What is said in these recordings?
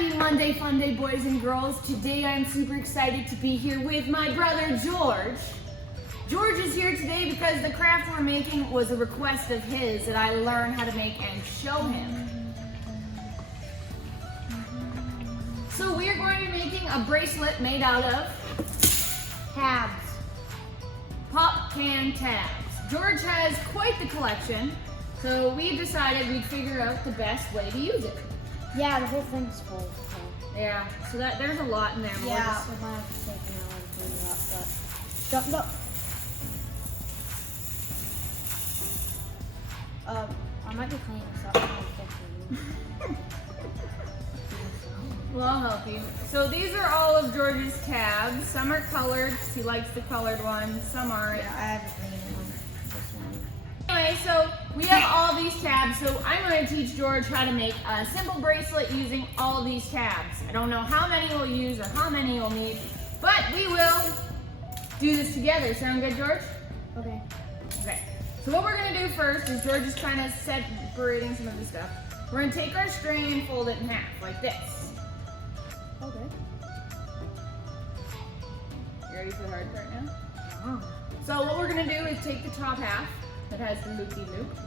Happy Monday Fun Day, boys and girls. Today I'm super excited to be here with my brother George. George is here today because the craft we're making was a request of his that I learn how to make and show him. So we are going to be making a bracelet made out of Tabs. pop can tabs. George has quite the collection, so we decided we'd figure out the best way to use it. Yeah, the whole thing's full. Yeah, so there's a lot in there. But Yeah, we might have to take an hour to clean it up, but don't. I might be cleaning this up in like 15 minutes. Well, I'll help you. So these are all of George's tabs. Some are colored, 'cause he likes the colored ones. Some aren't. Yeah, I have a green one. This one. Anyway, so we have all these tabs. So I'm going to teach George how to make a simple bracelet using all of these tabs. I don't know how many we'll use or how many you'll need, but we will do this together. Sound good, George? Okay. Okay. So what we're going to do first is George is kind of separating some of the stuff. We're going to take our string and fold it in half, like this. Okay. You ready for the hard part now? Oh. So what we're gonna do is take the top half that has the loopy loop.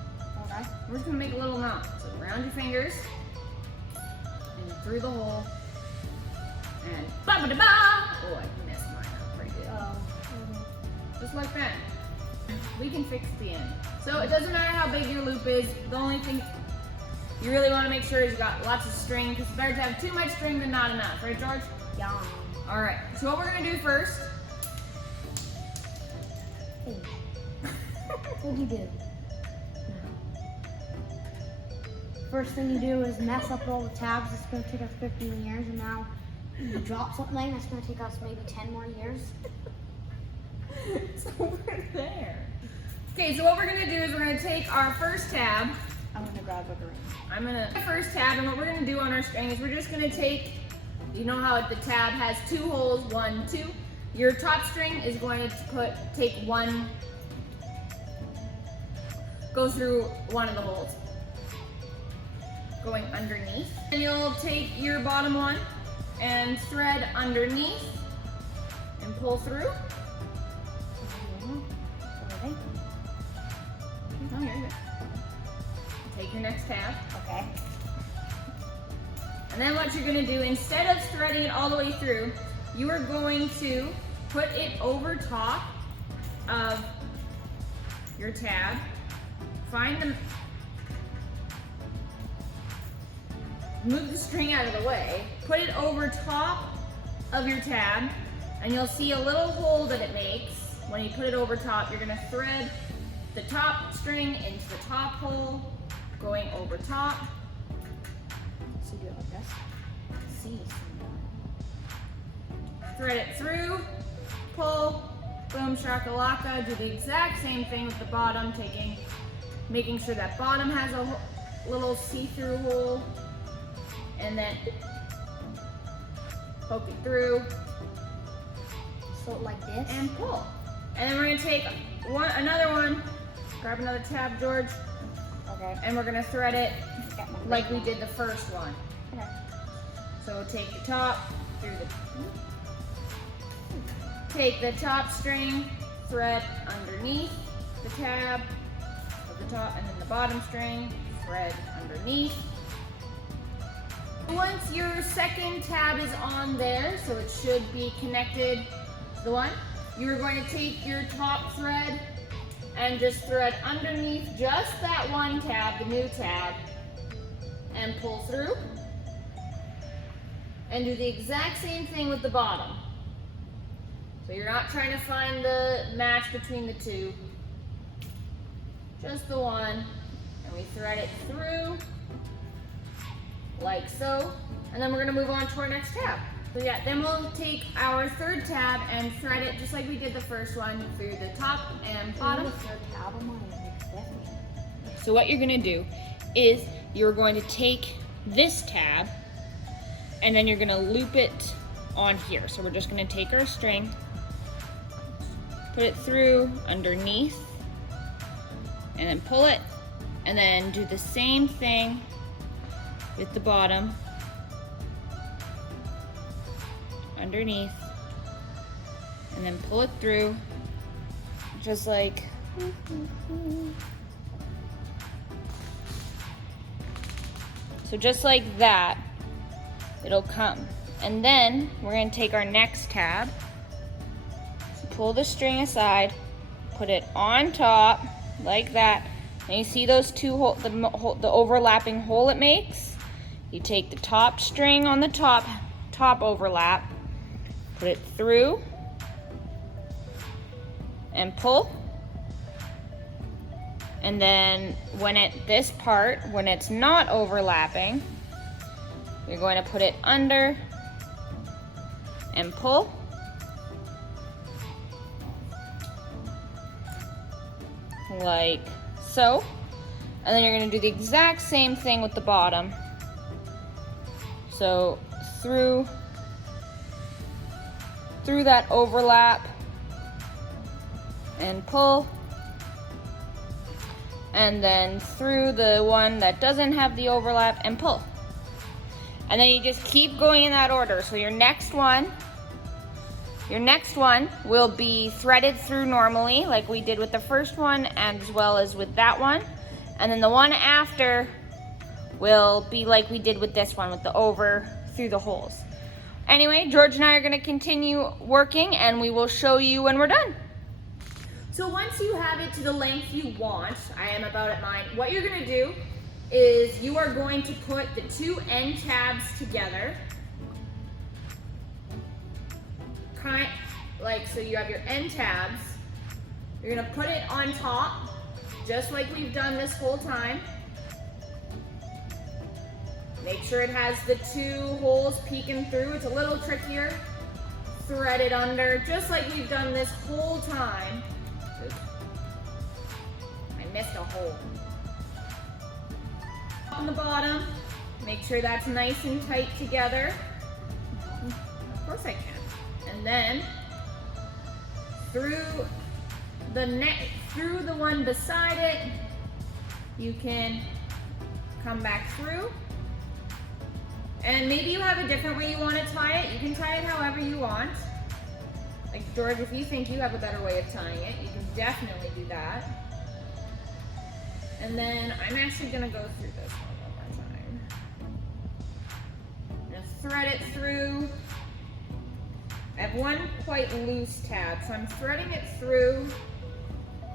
Okay. We're just gonna make a little knot. So around your fingers and through the hole and ba-ba-da-ba! Oh, I messed mine up right there. Oh. Just like that. We can fix the end. So it doesn't matter how big your loop is. The only thing you really want to make sure is you got lots of string, because it's better to have too much string than not enough, right, George? Yeah. All right. So what we're gonna do first. Hey. What'd you do? First thing you do is mess up all the tabs. It's going to take us 15 years, and now you drop something that's going to take us maybe 10 more years. So we're there. Okay, so what we're gonna do is we're gonna take our first tab. I'm going to grab a green. I'm gonna first tab, and what we're gonna do on our string is we're just gonna take, you know how the tab has two holes, 1, 2. Your top string is going to take one, go through one of the holes, going underneath. And you'll take your bottom one and thread underneath and pull through. Okay. Oh, here you go. Take your next tab. Okay. And then what you're gonna do, instead of threading it all the way through, you are going to put it over top of your tab. Move the string out of the way, put it over top of your tab, and you'll see a little hole that it makes. When you put it over top, you're gonna thread the top string into the top hole, going over top. So do it like this. See. Thread it through, pull, boom, shakalaka. Do the exact same thing with the bottom, making sure that bottom has a little see-through hole, and then poke it through. So like this. And pull. And then we're gonna take another one, grab another tab, George, Okay. and we're gonna thread it Got my like we green did the first one. Okay. So take the top take the top string, thread underneath the tab of the top, and then the bottom string, thread underneath. Once your second tab is on there, so it should be connected to the one, you're going to take your top thread and just thread underneath just that one tab, the new tab, and pull through. And do the exact same thing with the bottom. So you're not trying to find the match between the two, just the one, and we thread it through like so, and then we're gonna move on to our next tab. So yeah, then we'll take our third tab and thread it just like we did the first one through the top and bottom. So what you're gonna do is you're going to take this tab and then you're gonna loop it on here. So we're just gonna take our string, put it through underneath, and then pull it, and then do the same thing with the bottom, underneath, and then pull it through, just like so, just like that, it'll come. And then we're going to take our next tab, pull the string aside, put it on top like that, and you see those two the overlapping hole it makes? You take the top string on the top overlap, put it through, and pull. And then when it's not overlapping, you're going to put it under and pull. Like so. And then you're going to do the exact same thing with the bottom. So through that overlap and pull, and then through the one that doesn't have the overlap and pull. And then you just keep going in that order. So your next one will be threaded through normally, like we did with the first one, as well as with that one. And then the one after will be like we did with this one, with the over through the holes. Anyway, George and I are gonna continue working, and we will show you when we're done. So once you have it to the length you want, I am about at mine, what you're gonna do is you are going to put the two end tabs together. So you have your end tabs. You're gonna put it on top, just like we've done this whole time. Make sure it has the two holes peeking through. It's a little trickier. Thread it under, just like we've done this whole time. Oops. I missed a hole. On the bottom, make sure that's nice and tight together. Of course I can. And then through the one beside it, you can come back through. And maybe you have a different way you want to tie it. You can tie it however you want. Like George, if you think you have a better way of tying it, you can definitely do that. And then I'm actually gonna go through this one more time. I'm gonna thread it through. I have one quite loose tab, so I'm threading it through,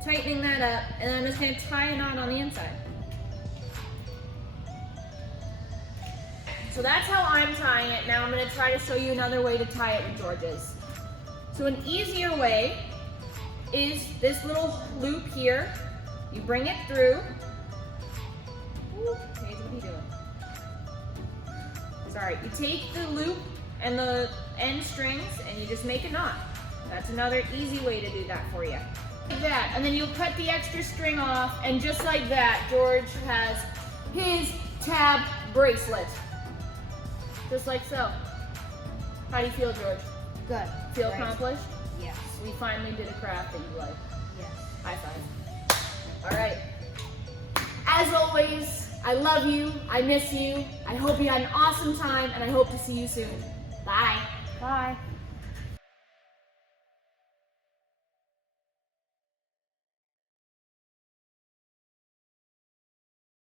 tightening that up, and then I'm just gonna tie a knot on the inside. So that's how I'm tying it. Now I'm gonna try to show you another way to tie it with George's. So an easier way is this little loop here. You bring it through. Ooh, Paige, what are you doing? Sorry, you take the loop and the end strings and you just make a knot. That's another easy way to do that for you. Like that, and then you'll cut the extra string off, and just like that, George has his tab bracelet. Just like so. How do you feel, George? Good. Feel accomplished? Yes. We finally did a craft that you like. Yes. High five. All right. As always, I love you. I miss you. I hope you had an awesome time, and I hope to see you soon. Bye. Bye.